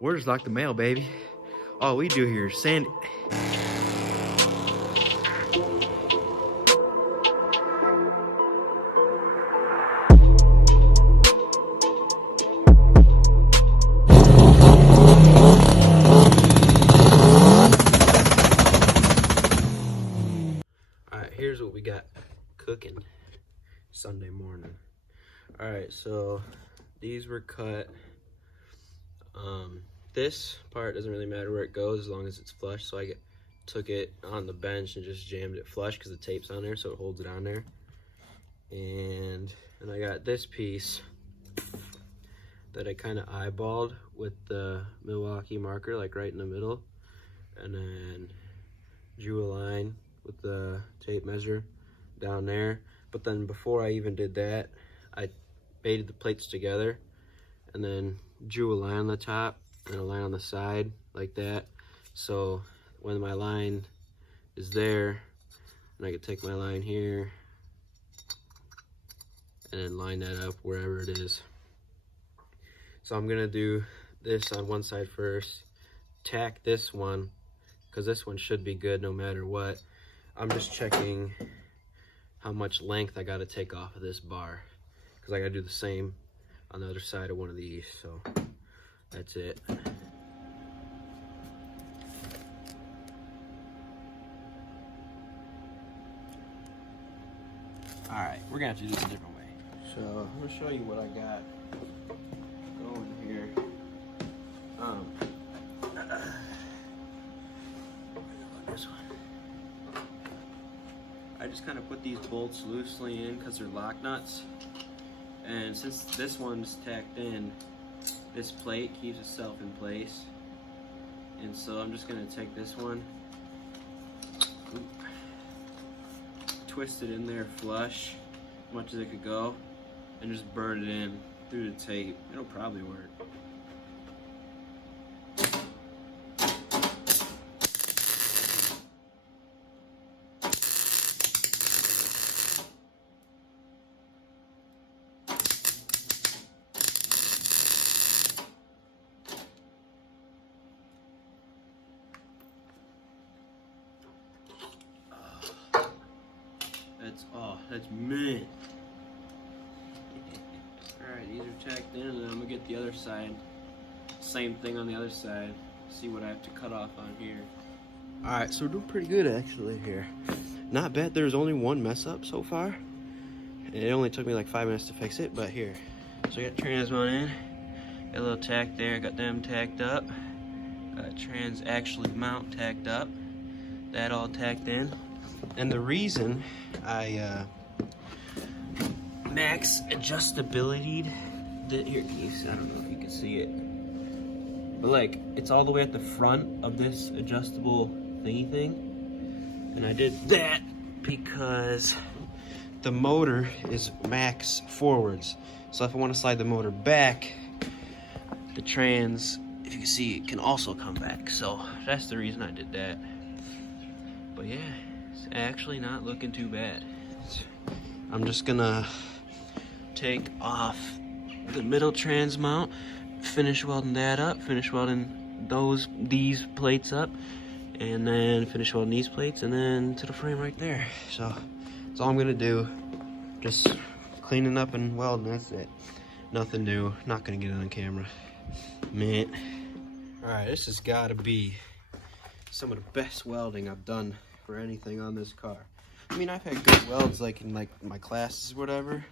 Orders like the mail, baby. All we do here is sand. Alright, here's what we got cooking Sunday morning. Alright, so these were cut. This part doesn't really matter where it goes as long as it's flush, so I took it on the bench and just jammed it flush because the tape's on there, so it holds it on there. And I got this piece that I kind of eyeballed with the Milwaukee marker, like right in the middle, and then drew a line with the tape measure down there. But then before I even did that, I baited the plates together and then drew a line on the top and a line on the side like that. So when my line is there, and I can take my line here and then line that up wherever it is. So I'm gonna do this on one side first, tack this one, because this one should be good no matter what. I'm just checking how much length I gotta take off of this bar, because I gotta do the same on the other side of one of these. So that's it. All right, we're gonna have to do this a different way. So I'm gonna show you what I got going here. This one. I just kind of put these bolts loosely in because they're lock nuts. And since this one's tacked in, this plate keeps itself in place. And so I'm just gonna take this one, twist it in there flush, as much as it could go, and just burn it in through the tape. It'll probably work. That's mint. Alright, these are tacked in, and then I'm gonna get the other side. Same thing on the other side. See what I have to cut off on here. Alright, so we're doing pretty good actually here. Not bad. There's only one mess up so far. It only took me like 5 minutes to fix it, but here. So I got transmon in. Got a little tack there, got them tacked up. Got trans actually mount tacked up. That all tacked in. And the reason I max adjustability, here, can you see? I don't know if you can see it, but like it's all the way at the front of this adjustable thingy thing, and I did that because the motor is max forwards. So if I want to slide the motor back, the trans, if you can see, it can also come back. So that's the reason I did that. But yeah, it's actually not looking too bad. I'm just gonna take off the middle trans mount, finish welding that up, finish welding these plates up, and then finish welding these plates, and then to the frame right there. So that's all I'm gonna do. Just cleaning up and welding, that's it. Nothing new, not gonna get it on camera. Man. Alright, this has gotta be some of the best welding I've done for anything on this car. I mean, I've had good welds like in like my classes or whatever,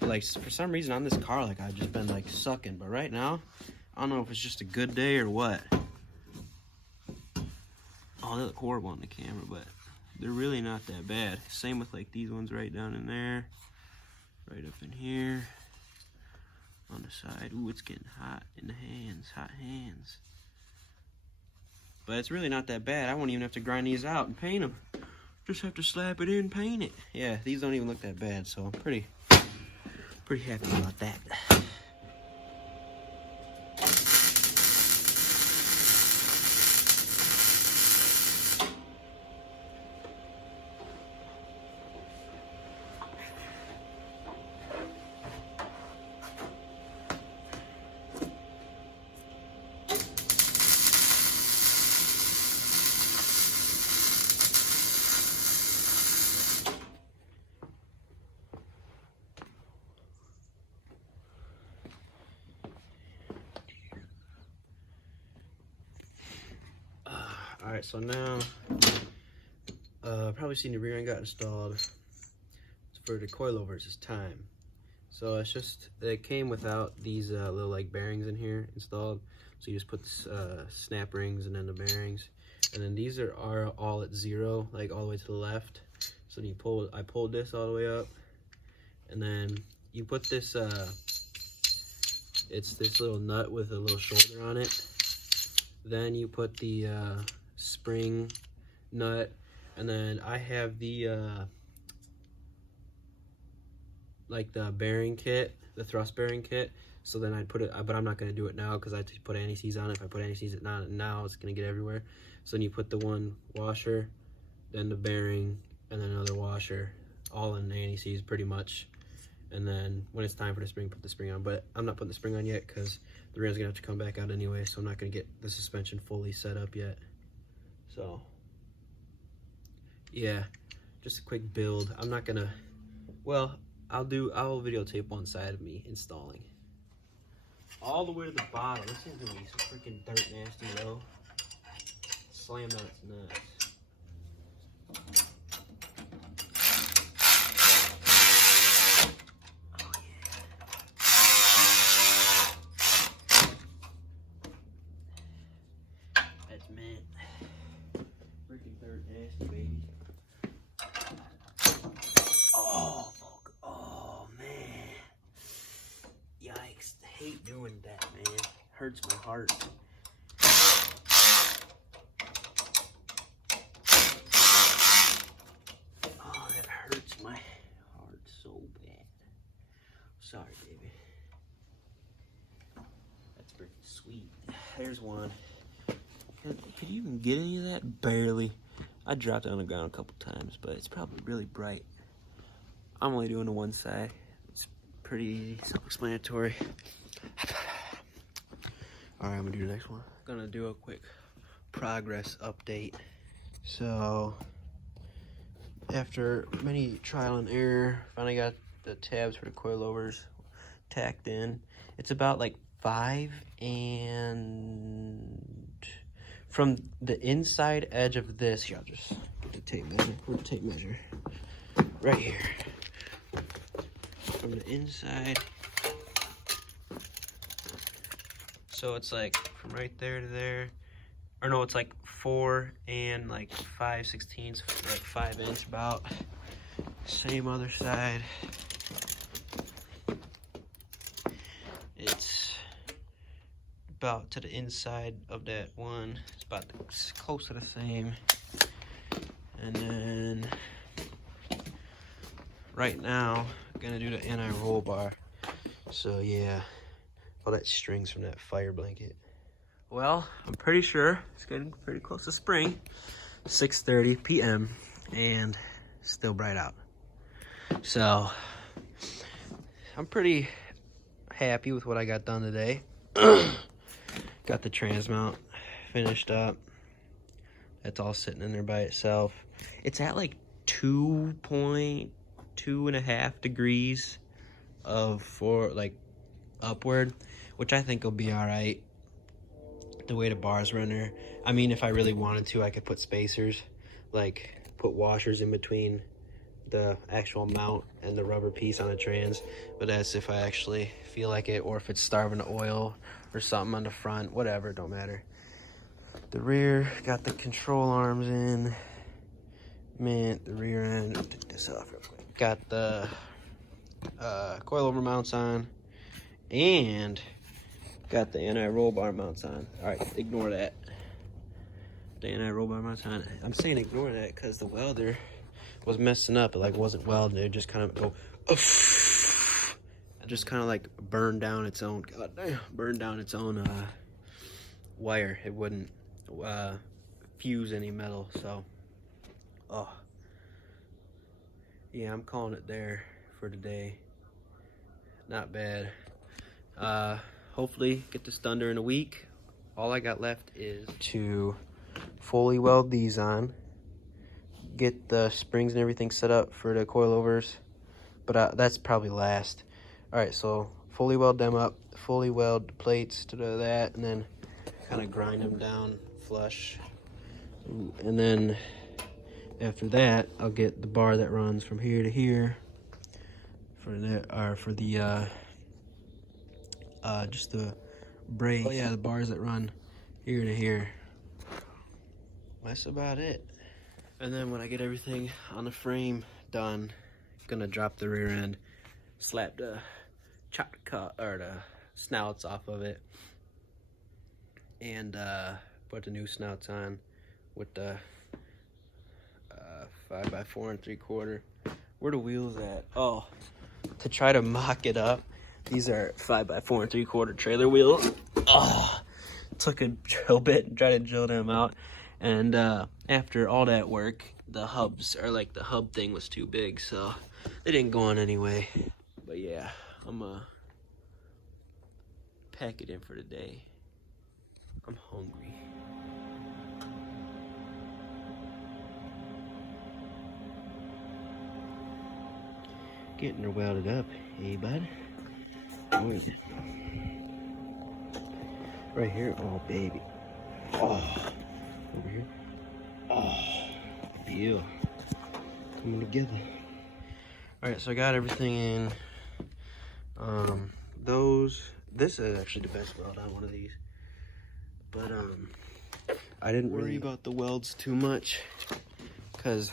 but like for some reason on this car, like I've just been like sucking. But right now, I don't know if it's just a good day or what. Oh, they look horrible on the camera, but they're really not that bad. Same with like these ones right down in there, right up in here, on the side. Ooh, it's getting hot in the hands, hot hands. But it's really not that bad. I won't even have to grind these out and paint them. Just have to slap it in and paint it. Yeah, these don't even look that bad, so I'm pretty happy about that. Alright, so now, probably seen the rear end got installed. For the coilovers, it's time. So it's just, it came without these little like bearings in here installed. So you just put the snap rings and then the bearings. And then these are all at 0, like all the way to the left. So you I pulled this all the way up. And then you put this, it's this little nut with a little shoulder on it. Then you put the spring nut. And then I have the, like the bearing kit, the thrust bearing kit. So then I'd put it, but I'm not gonna do it now because I have to put anti-seize on it. If I put anti-seize on it now, it's gonna get everywhere. So then you put the one washer, then the bearing, and then another washer, all in anti-seize pretty much. And then when it's time for the spring, put the spring on. But I'm not putting the spring on yet because the rear's gonna have to come back out anyway. So I'm not gonna get the suspension fully set up yet. So yeah, just a quick build. I'm not gonna, well, I'll videotape one side of me installing. All the way to the bottom. This thing's gonna be some freaking dirt nasty though. Slam that nuts. Oh yeah. That's mint. Freaking dirt nasty, baby. Oh, fuck. Oh, man. Yikes. I hate doing that, man. Hurts my heart. Oh, that hurts my heart so bad. Sorry, baby. That's freaking sweet. There's one. Could you even get any of that? Barely. I dropped it on the ground a couple times, but it's probably really bright. I'm only doing the one side. It's pretty easy, self-explanatory. All right, I'm gonna do the next one. Gonna do a quick progress update. So, after many trial and error, finally got the tabs for the coilovers tacked in. It's about like 5 and from the inside edge of this, here, I'll just get the tape measure. Where's the tape measure? Right here. From the inside. So it's like from right there to there. Or no, it's like 4 and like 5/16, like 5 inch about. Same other side. It's about to the inside of that one. It's about close to the same. And then right now, I'm gonna do the anti-roll bar. So yeah, all that strings from that fire blanket. Well, I'm pretty sure it's getting pretty close to spring. 6:30 p.m. and still bright out. So I'm pretty happy with what I got done today. Got the trans mount finished up. That's all sitting in there by itself. It's at like 2.5 degrees for like upward, which I think will be all right. The way the bars run there. I mean, if I really wanted to, I could put spacers, like put washers in between the actual mount and the rubber piece on the trans. But that's if I actually feel like it, or if it's starving of oil or something on the front, whatever, don't matter. The rear, got the control arms in. Man, the rear end, I'll take this off real quick. Got the coilover mounts on, and got the anti-roll bar mounts on. All right, ignore that. The anti-roll bar mounts on. I'm saying ignore that because the welder was messing up. It like wasn't welded. It just kind of go, just kind of like burned down its own. God damn, burned down its own wire. It wouldn't fuse any metal. So, oh yeah, I'm calling it there for today. Not bad. Hopefully get this done during a week. All I got left is to fully weld these on, get the springs and everything set up for the coilovers, but that's probably last. All right, so fully weld them up, fully weld the plates to that, and then kind of grind them down flush. And then after that, I'll get the bar that runs from here to here for the just the brace. Oh yeah, the bars that run here to here. That's about it. And then when I get everything on the frame done, gonna drop the rear end, slap the the snouts off of it, and put the new snouts on with the 5x4 3/4. Where the wheels at? Oh, to try to mock it up, these are 5x4 3/4 trailer wheels. Oh, took a drill bit and tried to drill them out, and after all that work, the hubs are like the hub thing was too big, so they didn't go on anyway. But yeah, I'm pack it in for the day. I'm hungry. Getting her welded up, hey bud? Oh yeah. Right here, oh baby. Oh, over here. Oh, yeah. Coming together. All right, so I got everything in. This is actually the best weld on one of these. But I didn't worry about the welds too much because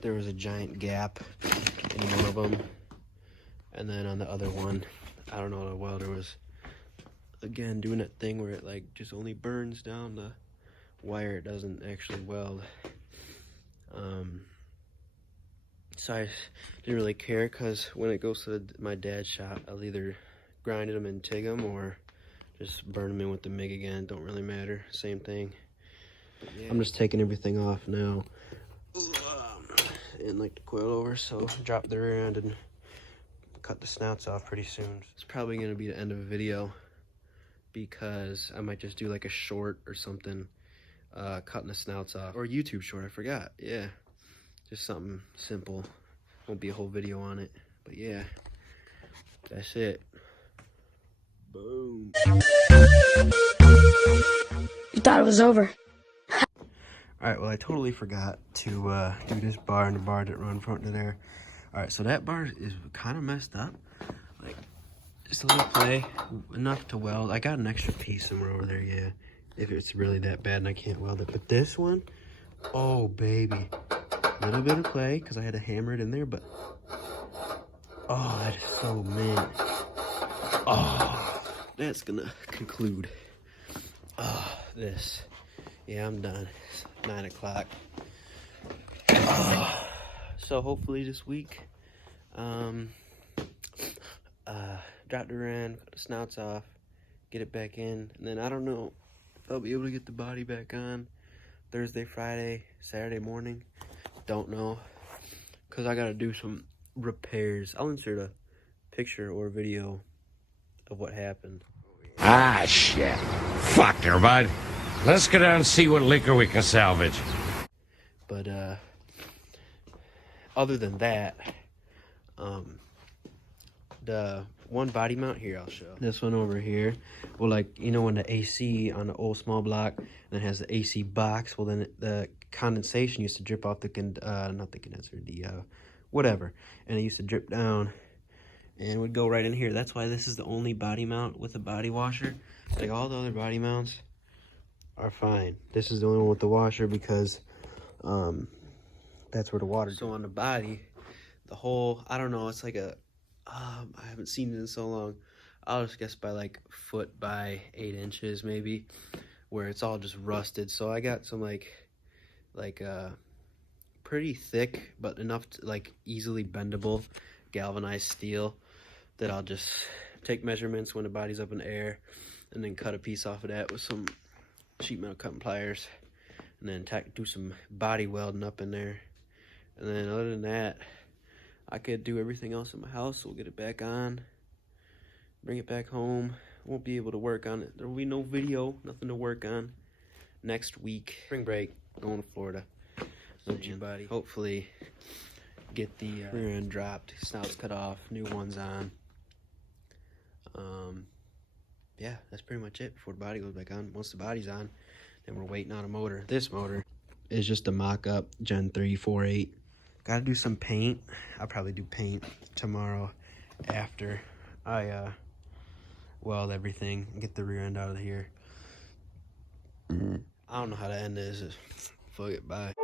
there was a giant gap in one of them, and then on the other one, I don't know, the welder was again doing that thing where it like just only burns down the wire, it doesn't actually weld. So I didn't really care, because when it goes to my dad's shop, I'll either grind them and TIG them or just burn them in with the MIG again. Don't really matter, same thing. Yeah. I'm just taking everything off now in like the coilover, so drop the rear end and cut the snouts off pretty soon. It's probably going to be the end of the video, because I might just do like a short or something, cutting the snouts off, or a YouTube short, I forgot. Yeah, just something simple. Won't be a whole video on it, but yeah, that's it. Boom. You thought it was over. Alright, well, I totally forgot to do this bar and the bar that run front to there. Alright, so that bar is kind of messed up. Like, just a little play, enough to weld. I got an extra piece somewhere over there, yeah, if it's really that bad and I can't weld it. But this one, oh, baby. A little bit of play, because I had to hammer it in there, but oh, that is so mint. Oh, that's gonna conclude this. Yeah, I'm done. It's 9 o'clock. So hopefully this week, drop the rear end, cut the snouts off, get it back in, and then I don't know if I'll be able to get the body back on Thursday, Friday, Saturday morning. Don't know, because I gotta do some repairs. I'll insert a picture or video of what happened. Ah, shit. Fuck her, bud. Let's go down and see what liquor we can salvage. But, other than that, the one body mount here, I'll show. This one over here, well, like, you know, when the AC on the old small block, then it has the AC box, well, then the condensation used to drip off the, not the condenser, the, whatever, and it used to drip down and would go right in here. That's why this is the only body mount with a body washer. Like, all the other body mounts are fine. This is the only one with the washer, because that's where the water. So on the body, the whole, I don't know, it's like a, I haven't seen it in so long. I'll just guess by like 1 foot by 8 inches maybe, where it's all just rusted. So I got some like pretty thick, but enough to like easily bendable galvanized steel that I'll just take measurements when the body's up in the air, and then cut a piece off of that with some sheet metal cutting pliers, and then do some body welding up in there. And then other than that, I could do everything else in my house. We'll get it back on, bring it back home. Won't be able to work on it. There will be no video, nothing to work on next week. Spring break, going to Florida. So GBody, hopefully get the rear end dropped, snouts cut off, new ones on. Yeah, that's pretty much it before the body goes back on. Once the body's on, and we're waiting on a motor. This motor is just a mock-up Gen 3 4.8. Gotta do some paint. I'll probably do paint tomorrow after I weld everything and get the rear end out of here. I don't know how to end this. Fuck it, bye.